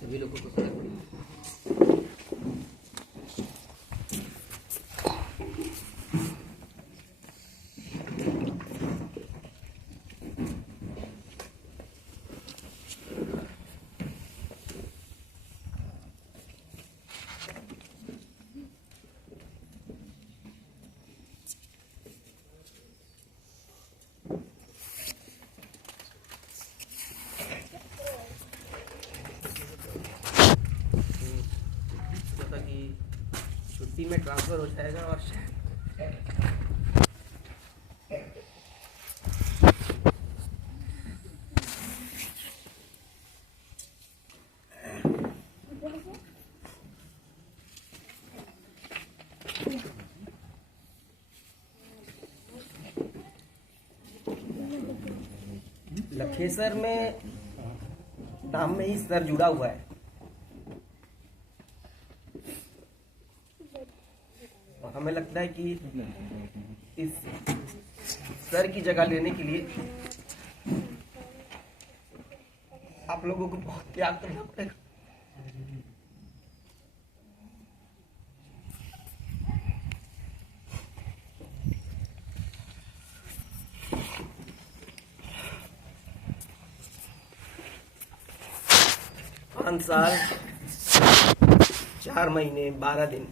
सभी लोगों को फर्क पड़ेगा। छुट्टी में ट्रांसफ़र हो जाएगा और लखेसर में नाम में ही सर जुड़ा हुआ है। हमें लगता है कि इस सर की जगह लेने के लिए आप लोगों को बहुत त्याग करना पड़ेगा। पाँच साल 4 महीने 12 दिन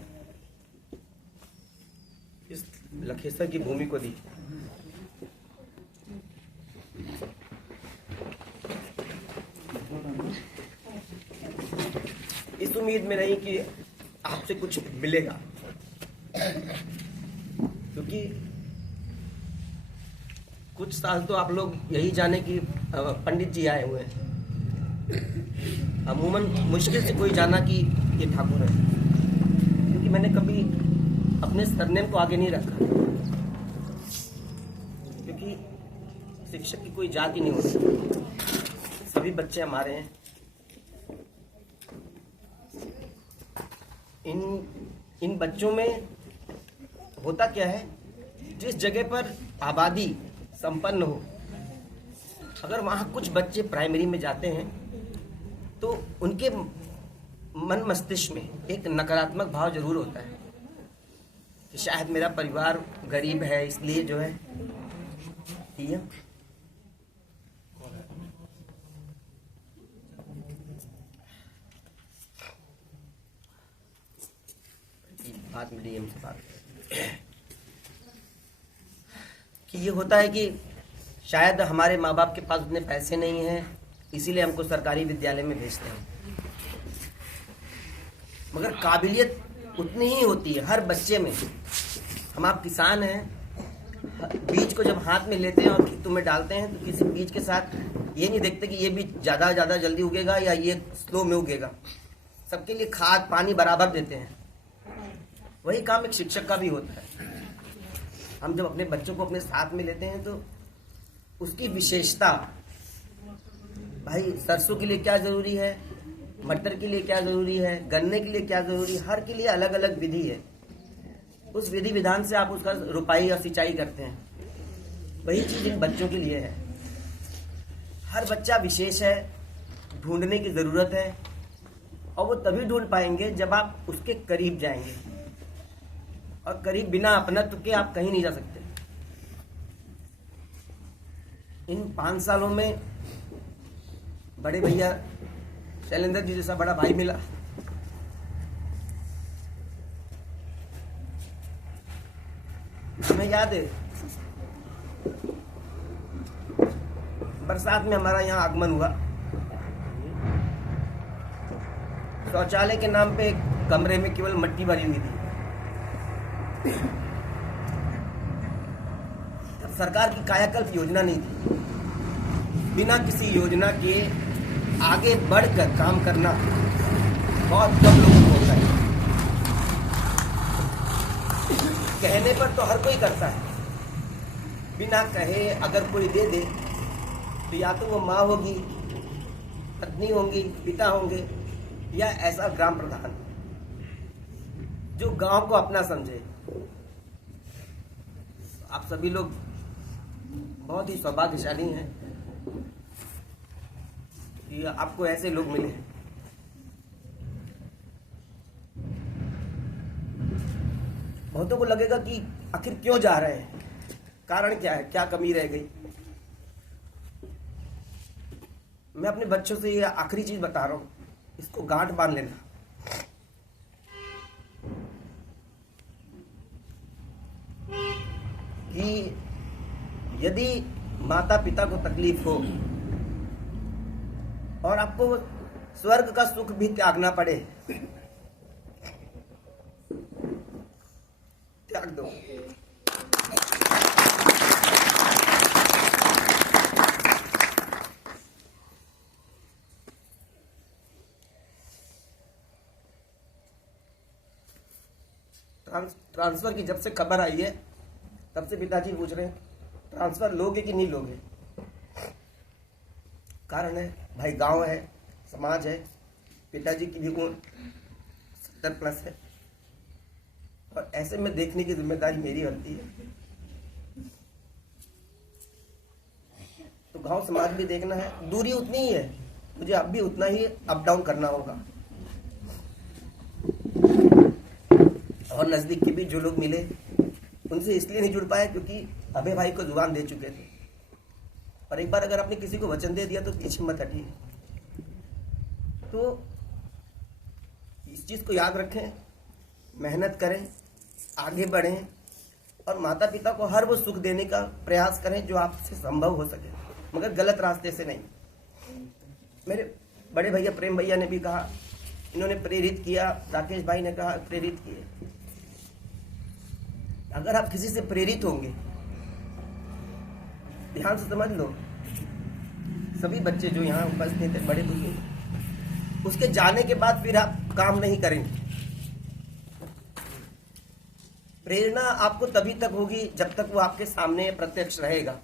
इस लखेसर की भूमि को दी। इस उम्मीद में नहीं कि आपसे कुछ मिलेगा, क्योंकि कुछ साल तो आप लोग यही जाने कि पंडित जी आए हुए हैं। अमूमन मुश्किल से कोई जाना कि ये ठाकुर है, क्योंकि मैंने कभी अपने सरनेम को आगे नहीं रखा, क्योंकि शिक्षक की कोई जाति नहीं होती, सभी बच्चे हमारे हैं। इन बच्चों में होता क्या है, जिस जगह पर आबादी संपन्न हो, अगर वहाँ कुछ बच्चे प्राइमरी में जाते हैं तो उनके मन मस्तिष्क में एक नकारात्मक भाव जरूर होता है कि शायद मेरा परिवार गरीब है, इसलिए जो है ठीक है। बात में डीएम से बात कि ये होता है कि शायद हमारे माँ बाप के पास उतने पैसे नहीं हैं, इसीलिए हमको सरकारी विद्यालय में भेजते हैं। मगर काबिलियत उतनी ही होती है हर बच्चे में। हम आप किसान हैं, बीज को जब हाथ में लेते हैं और खेतों में डालते हैं तो किसी बीज के साथ ये नहीं देखते कि ये बीज ज़्यादा जल्दी उगेगा या ये स्लो में उगेगा। सबके लिए खाद पानी बराबर देते हैं। वही काम एक शिक्षक का भी होता है। हम जब अपने बच्चों को अपने साथ में लेते हैं तो उसकी विशेषता, भाई सरसों के लिए क्या ज़रूरी है, मटर के लिए क्या ज़रूरी है, गन्ने के लिए क्या ज़रूरी है, हर के लिए अलग अलग विधि है। उस विधि विधान से आप उसका रुपाई और सिंचाई करते हैं। वही चीज़ इन बच्चों के लिए है। हर बच्चा विशेष है, ढूंढने की ज़रूरत है, और वो तभी ढूंढ पाएंगे जब आप उसके करीब जाएंगे, और करीब बिना अपनत्व के आप कहीं नहीं जा सकते। इन 5 सालों में बड़े भैया शैलेंद्र जी जैसा बड़ा भाई मिला, हमें याद है बरसात में हमारा यहाँ आगमन हुआ। शौचालय के नाम पे एक कमरे में केवल मिट्टी भरी हुई थी। तब सरकार की कायाकल्प योजना नहीं थी। बिना किसी योजना के आगे बढ़कर काम करना बहुत कम लोगों को होता है। कहने पर तो हर कोई करता है, बिना कहे अगर कोई दे दे तो या तो वो माँ होगी, पत्नी होंगी, पिता होंगे, या ऐसा ग्राम प्रधान जो गांव को अपना समझे। आप सभी लोग बहुत ही सौभाग्यशाली हैं कि आपको ऐसे लोग मिले हैं। बहुतों को लगेगा कि आखिर क्यों जा रहे हैं, कारण क्या है, क्या कमी रह गई। मैं अपने बच्चों से ये आखिरी चीज बता रहा हूं, इसको गांठ बांध लेना कि यदि माता पिता को तकलीफ हो और आपको स्वर्ग का सुख भी त्यागना पड़े, त्याग दो। ट्रांसफर की जब से खबर आई है तब से पिताजी पूछ रहे हैं ट्रांसफर लोगे कि नहीं लोगे। कारण है भाई, गांव है, समाज है, पिताजी की भी उम्र 70+ है और ऐसे में देखने की जिम्मेदारी मेरी बनती है। तो गांव समाज भी देखना है, दूरी उतनी ही है, मुझे अब भी उतना ही अप डाउन करना होगा। और नजदीक के भी जो लोग मिले उनसे इसलिए नहीं जुड़ पाए क्योंकि अभय भाई को जुबान दे चुके थे, और एक बार अगर आपने किसी को वचन दे दिया तो पीछे मत हटिए। तो इस चीज को याद रखें, मेहनत करें, आगे बढ़ें और माता पिता को हर वो सुख देने का प्रयास करें जो आपसे संभव हो सके, मगर गलत रास्ते से नहीं। मेरे बड़े भैया प्रेम भैया ने भी कहा, इन्होंने प्रेरित किया, राकेश भाई ने कहा प्रेरित किए। अगर आप किसी से प्रेरित होंगे, ध्यान से समझ लो, सभी बच्चे जो यहाँ उपस्थित थे, बड़े बुजुर्ग, उसके जाने के बाद फिर आप काम नहीं करेंगे। प्रेरणा आपको तभी तक होगी जब तक वो आपके सामने प्रत्यक्ष रहेगा।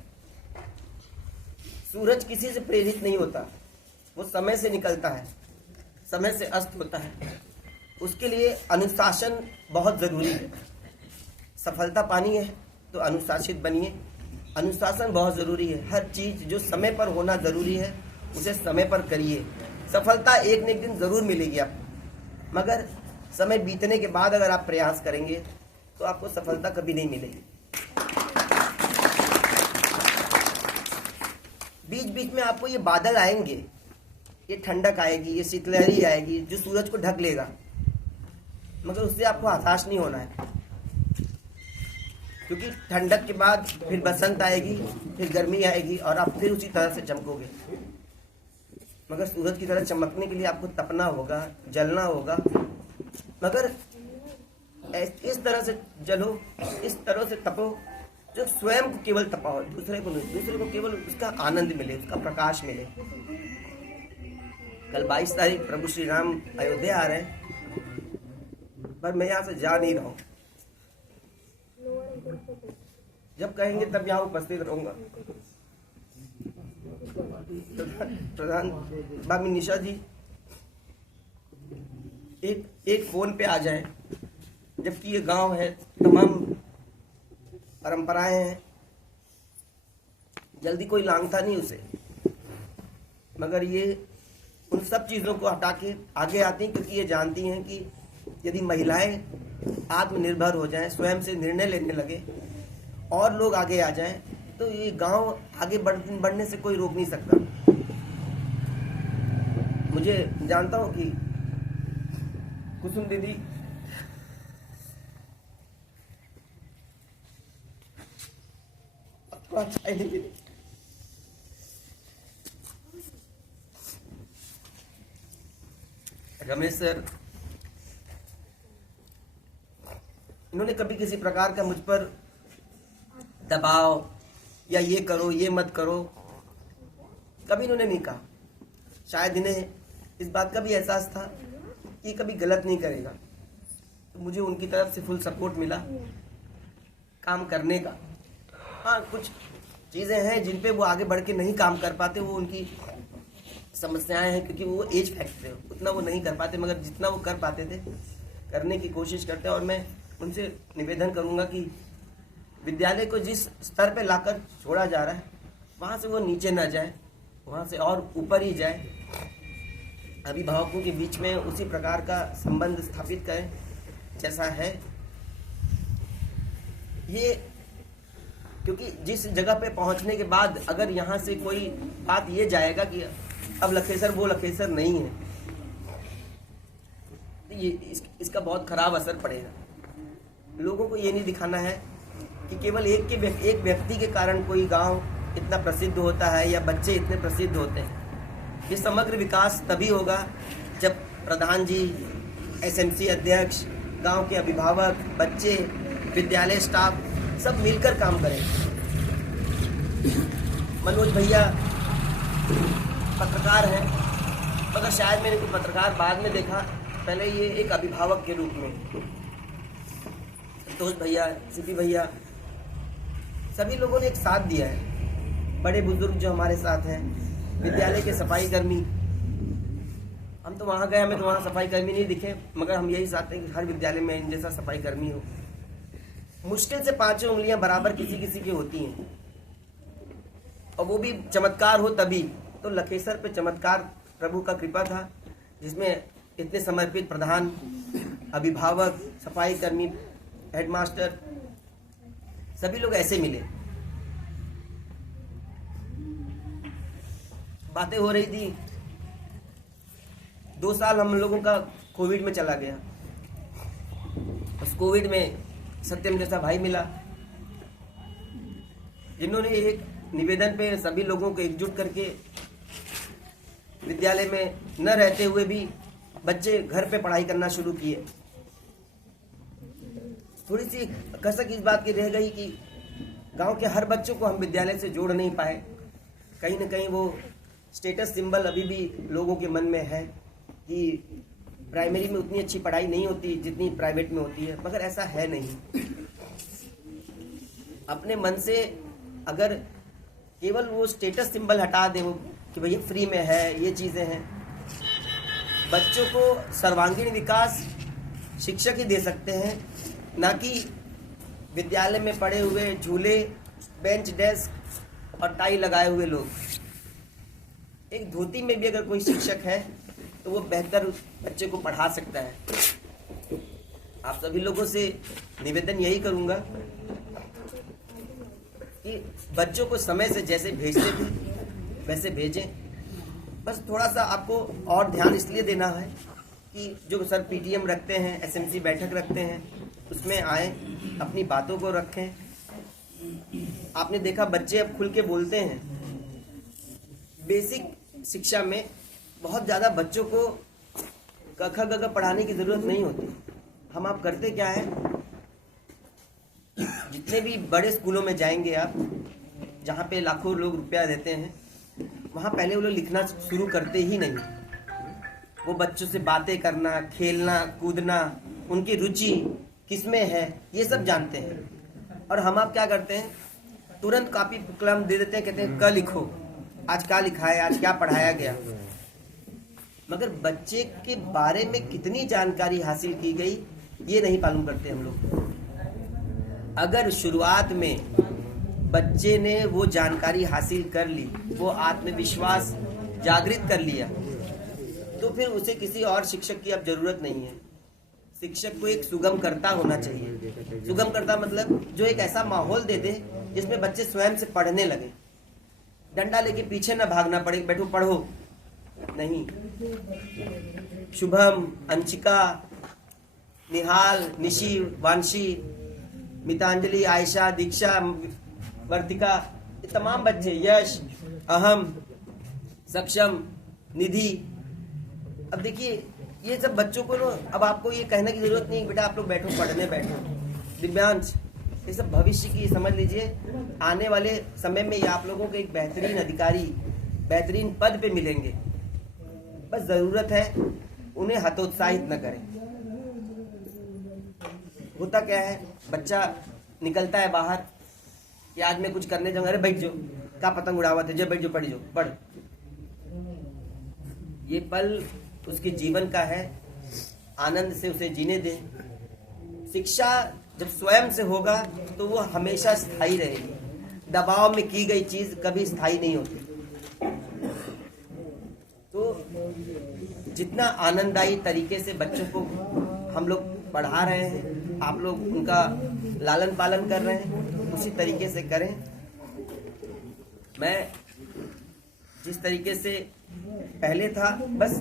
सूरज किसी से प्रेरित नहीं होता, वो समय से निकलता है, समय से अस्त होता है। उसके लिए अनुशासन बहुत जरूरी है। सफलता पानी है तो अनुशासित बनिए, अनुशासन बहुत जरूरी है। हर चीज जो समय पर होना जरूरी है उसे समय पर करिए। सफलता एक न एक दिन जरूर मिलेगी आपको, मगर समय बीतने के बाद अगर आप प्रयास करेंगे तो आपको सफलता कभी नहीं मिलेगी। बीच बीच में आपको ये बादल आएंगे, ये ठंडक आएगी, ये शीतलहरी आएगी जो सूरज को ढक लेगा, मगर उससे आपको हताश नहीं होना है, क्योंकि ठंडक के बाद फिर बसंत आएगी, फिर गर्मी आएगी और आप फिर उसी तरह से चमकोगे। मगर सूरज की तरह चमकने के लिए आपको तपना होगा, जलना होगा। मगर इस तरह से जलो, इस तरह से तपो जो स्वयं को केवल तपाओ, दूसरे को नहीं, दूसरे को केवल उसका आनंद मिले, उसका प्रकाश मिले। कल 22 तारीख प्रभु श्री राम अयोध्या आ रहे हैं, पर मैं यहाँ से जा नहीं रहा हूँ। जब कहेंगे तब यहाँ उपस्थित रहूंगा। प्रधान बामी निशा जी एक फोन पे आ जाए, जबकि ये गांव है, तमाम परंपराएं हैं, जल्दी कोई लांघता नहीं उसे, मगर ये उन सब चीजों को हटा के आगे आती हैं, क्योंकि ये जानती हैं कि यदि महिलाएं आत्मनिर्भर हो जाएं, स्वयं से निर्णय लेने लगे और लोग आगे आ जाएं, तो ये गांव आगे बढ़ने से कोई रोक नहीं सकता। मुझे जानता हूं कि कुसुम दीदी रमेश सर, इन्होंने कभी किसी प्रकार का मुझ पर दबाव या ये करो ये मत करो कभी इन्होंने नहीं कहा। शायद इन्हें इस बात का भी एहसास था कि कभी गलत नहीं करेगा, तो मुझे उनकी तरफ से फुल सपोर्ट मिला काम करने का। हाँ, कुछ चीज़ें हैं जिन पे वो आगे बढ़ के नहीं काम कर पाते, वो उनकी समस्याएं हैं, क्योंकि वो एज फैक्टर है, उतना वो नहीं कर पाते, मगर जितना वो कर पाते थे करने की कोशिश करते हैं। और मैं उनसे निवेदन करूंगा कि विद्यालय को जिस स्तर पे लाकर छोड़ा जा रहा है वहाँ से वो नीचे ना जाए, वहाँ से और ऊपर ही जाए। अभिभावकों के बीच में उसी प्रकार का संबंध स्थापित करें जैसा है ये। क्योंकि जिस जगह पे पहुंचने के बाद अगर यहाँ से कोई बात ये जाएगा कि अब लखेसर वो लखेसर नहीं है, तो ये इसका बहुत खराब असर पड़ेगा। लोगों को ये नहीं दिखाना है कि केवल एक व्यक्ति के कारण कोई गांव इतना प्रसिद्ध होता है या बच्चे इतने प्रसिद्ध होते हैं। ये समग्र विकास तभी होगा जब प्रधान जी, एसएमसी अध्यक्ष, गांव के अभिभावक, बच्चे, विद्यालय स्टाफ सब मिलकर काम करें। मनोज भैया पत्रकार हैं, मगर शायद मैंने कोई पत्रकार बाद में देखा, पहले ये एक अभिभावक के रूप में। संतोष भैया, सीपी भैया, सभी लोगों ने एक साथ दिया है। बड़े बुजुर्ग जो हमारे साथ हैं, विद्यालय के सफाई कर्मी, हम तो वहाँ गए, हमें तो वहाँ सफाई कर्मी नहीं दिखे, मगर हम यही चाहते हैं कि हर विद्यालय में इन जैसा सफाई कर्मी हो। मुश्किल से 5 उंगलियां बराबर किसी किसी की होती हैं, और वो भी चमत्कार हो तभी। तो लखेसर पे चमत्कार प्रभु का कृपा था, जिसमें इतने समर्पित प्रधान, अभिभावक, सफाई कर्मी, हेडमास्टर, सभी लोग ऐसे मिले। बातें हो रही थी। 2 साल हम लोगों का कोविड में चला गया। उस कोविड में सत्यम जैसा भाई मिला, जिन्होंने एक निवेदन पे सभी लोगों को एकजुट करके विद्यालय में न रहते हुए भी बच्चे घर पे पढ़ाई करना शुरू किए। थोड़ी सी कसक इस बात की रह गई कि गांव के हर बच्चों को हम विद्यालय से जोड़ नहीं पाए। कहीं न कहीं वो स्टेटस सिंबल अभी भी लोगों के मन में है कि प्राइमरी में उतनी अच्छी पढ़ाई नहीं होती जितनी प्राइवेट में होती है, मगर ऐसा है नहीं। अपने मन से अगर केवल वो स्टेटस सिंबल हटा दें कि भैया फ्री में है, ये चीज़ें हैं, बच्चों को सर्वांगीण विकास शिक्षक ही दे सकते हैं, ना कि विद्यालय में पढ़े हुए झूले, बेंच डेस्क और टाई लगाए हुए लोग। एक धोती में भी अगर कोई शिक्षक है तो वो बेहतर बच्चे को पढ़ा सकता है। आप सभी लोगों से निवेदन यही करूंगा कि बच्चों को समय से जैसे भेजते थे वैसे भेजें। बस थोड़ा सा आपको और ध्यान इसलिए देना है कि जो सर पीटीएम रखते हैं, एसएमसी बैठक रखते हैं, उसमें आए, अपनी बातों को रखें। आपने देखा बच्चे अब खुल के बोलते हैं। बेसिक शिक्षा में बहुत ज़्यादा बच्चों को क ख ग घ पढ़ाने की ज़रूरत नहीं होती। हम आप करते क्या है, जितने भी बड़े स्कूलों में जाएंगे आप, जहाँ पे लाखों लोग रुपया देते हैं, वहाँ पहले वो लोग लिखना शुरू करते ही नहीं। वो बच्चों से बातें करना, खेलना, कूदना, उनकी रुचि किसमें है, ये सब जानते हैं। और हम आप क्या करते हैं, तुरंत कॉपी कलम दे देते हैं, कहते हैं क लिखो, आज क्या लिखा है, आज क्या पढ़ाया गया। मगर बच्चे के बारे में कितनी जानकारी हासिल की गई ये नहीं मालूम करते हम लोग। अगर शुरुआत में बच्चे ने वो जानकारी हासिल कर ली, वो आत्मविश्वास जागृत कर लिया, तो फिर उसे किसी और शिक्षक की अब जरूरत नहीं है। शिक्षक को एक सुगमकर्ता होना चाहिए। सुगमकर्ता मतलब जो एक ऐसा माहौल दे दे जिसमें बच्चे स्वयं से पढ़ने लगे। डंडा लेके पीछे न भागना पड़े, बैठो पढ़ो, नहीं। शुभम, अंशिका, निहाल, निशी, वांशी, मितांजलि, आयशा, दीक्षा, वर्तिका, ये तमाम बच्चे, यश, अहम, सक्षम, निधि। अब देखिए ये सब बच्चों को अब आपको ये कहने की जरूरत नहीं बेटा आप लोग बैठो पढ़ने बैठो। दिव्यांश, ये सब भविष्य की समझ लीजिए, आने वाले समय में ये आप लोगों को एक बेहतरीन अधिकारी, बेहतरीन पद पे मिलेंगे। बस जरूरत है उन्हें हतोत्साहित न करें। होता क्या है, बच्चा निकलता है बाहर कि आज मैं कुछ करने जाऊंगा, अरे बैठ जाओ, क्या पतंग उड़ावत है, जो बैठ जाओ, पढ़ जाओ, पढ़। ये पल उसके जीवन का है, आनंद से उसे जीने दें। शिक्षा जब स्वयं से होगा तो वो हमेशा स्थायी रहेगी। दबाव में की गई चीज कभी स्थायी नहीं होती। तो जितना आनंददायी तरीके से बच्चों को हम लोग पढ़ा रहे हैं, आप लोग उनका लालन पालन कर रहे हैं, उसी तरीके से करें। मैं जिस तरीके से पहले था, बस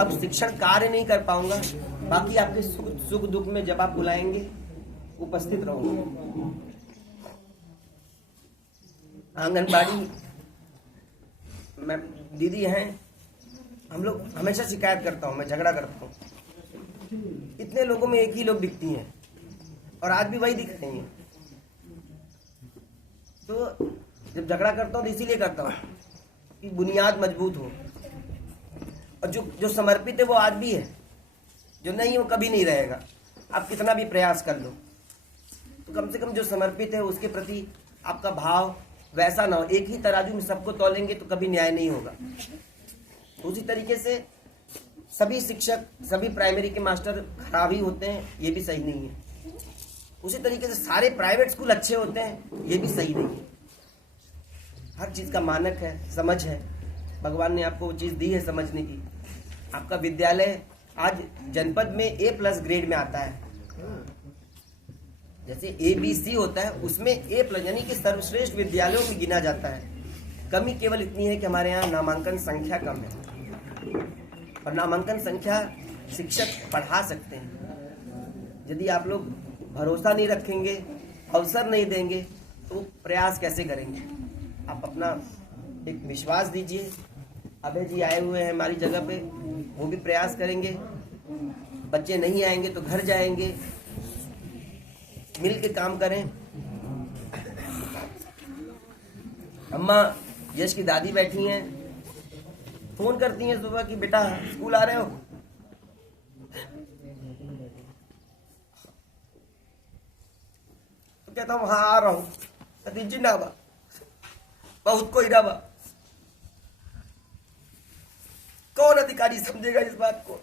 अब शिक्षण कार्य नहीं कर पाऊंगा, बाकी आपके सुख दुख में जब आप बुलाएंगे उपस्थित रहूंगा। आंगनबाड़ी में दीदी हैं, हम लोग हमेशा शिकायत करता हूँ, मैं झगड़ा करता हूँ, इतने लोगों में एक ही लोग दिखती हैं और आज भी वही दिख रही हैं। तो जब झगड़ा करता हूँ तो इसीलिए करता हूँ कि बुनियाद मजबूत हो, और जो समर्पित है वो आज भी है, जो नहीं है वो कभी नहीं रहेगा। आप कितना भी प्रयास कर लो, तो कम से कम जो समर्पित है उसके प्रति आपका भाव वैसा ना हो। एक ही तराजू में सबको तौलेंगे तो कभी न्याय नहीं होगा। उसी तरीके से सभी शिक्षक, सभी प्राइमरी के मास्टर खराब ही होते हैं, ये भी सही नहीं है। उसी तरीके से सारे प्राइवेट स्कूल अच्छे होते हैं, ये भी सही नहीं है। हर चीज़ का मानक है, समझ है, भगवान ने आपको वो चीज़ दी है समझने की। आपका विद्यालय आज जनपद में A+ ग्रेड में आता है, जैसे ABC होता है उसमें A+ यानी कि सर्वश्रेष्ठ विद्यालयों में गिना जाता है। कमी केवल इतनी है कि हमारे यहाँ नामांकन संख्या कम है, और नामांकन संख्या शिक्षक पढ़ा सकते हैं। यदि आप लोग भरोसा नहीं रखेंगे, अवसर नहीं देंगे, तो प्रयास कैसे करेंगे? आप अपना एक विश्वास दीजिए। अभय जी आए हुए हैं हमारी जगह पे, वो भी प्रयास करेंगे। बच्चे नहीं आएंगे तो घर जाएंगे, मिल के काम करें। अम्मा यश की दादी बैठी हैं, फोन करती हैं सुबह कि बेटा स्कूल आ रहे हो? तो कहता हूँ हाँ आ रहा हूँ। जी ना बा, बहुत कोई ना बा। कौन अधिकारी समझेगा इस बात को?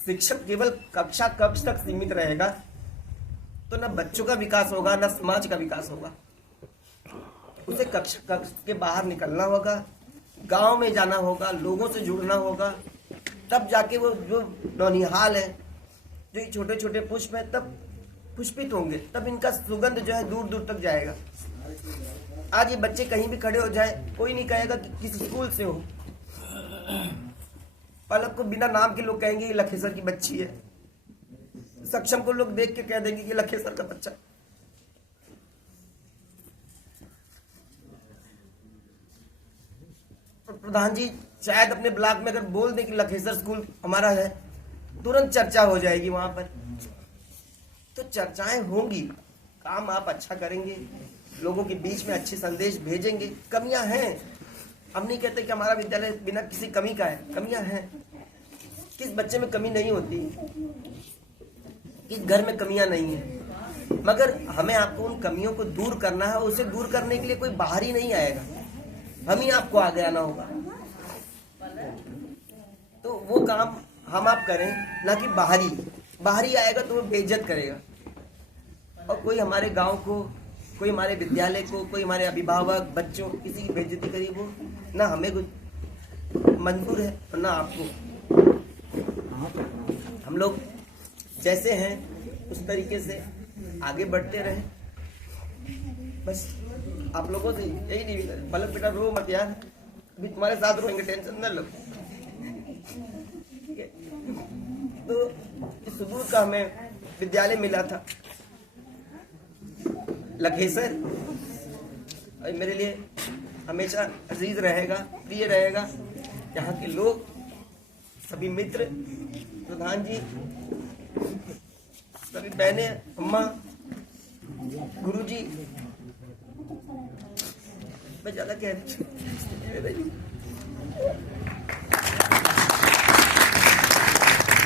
शिक्षक केवल कक्षा कक्ष तक सीमित रहेगा तो न बच्चों का विकास होगा, न समाज का विकास होगा। उसे कक्ष के बाहर निकलना होगा, गांव में जाना होगा, लोगों से जुड़ना होगा, तब जाके वो जो नौनिहाल है, जो छोटे छोटे पुष्प है, तब पुष्पित होंगे, तब इनका सुगंध जो है दूर दूर तक जाएगा। आज ये बच्चे कहीं भी खड़े हो जाए, कोई नहीं कहेगा कि किस स्कूल से हो। पलक को बिना नाम के लोग कहेंगे ये लखेसर की बच्ची है, सक्षम को लोग देख के कह देंगे कि लखेसर का बच्चा। प्रधान जी शायद अपने ब्लॉक में अगर बोल दे कि लखेसर स्कूल हमारा है, तुरंत चर्चा हो जाएगी वहां पर। तो चर्चाएं होंगी, काम आप अच्छा करेंगे, लोगों के बीच में अच्छे संदेश भेजेंगे। कमियां हैं, हम नहीं कहते कि हमारा विद्यालय बिना किसी कमी का है, कमियां हैं। किस बच्चे में कमी नहीं होती, किस घर में कमियां नहीं है, मगर हमें आपको उन कमियों को दूर करना है। उसे दूर करने के लिए कोई बाहरी नहीं आएगा, हम ही आपको आगे आना होगा। तो वो काम हम आप करें, ना कि बाहरी आएगा तो वो बेइज्जत करेगा। और कोई हमारे गांव को, कोई हमारे विद्यालय को, कोई हमारे अभिभावक बच्चों किसी की बेइज्जती करी, वो ना हमें कुछ मंजूर है और ना आपको। हम लोग जैसे हैं उस तरीके से आगे बढ़ते रहें। बस आप लोगों से यही नहीं, पलक बेटा रो मत यार, अभी तुम्हारे साथ रोएंगे, टेंशन न लो। तो इस सुदूर का हमें विद्यालय मिला था लखेसर, और मेरे लिए हमेशा अजीज रहेगा, प्रिय रहेगा। यहाँ के लोग, सभी मित्र, प्रधान जी, सभी बहनें, अम्मा, गुरुजी, मैं ज्यादा कह रही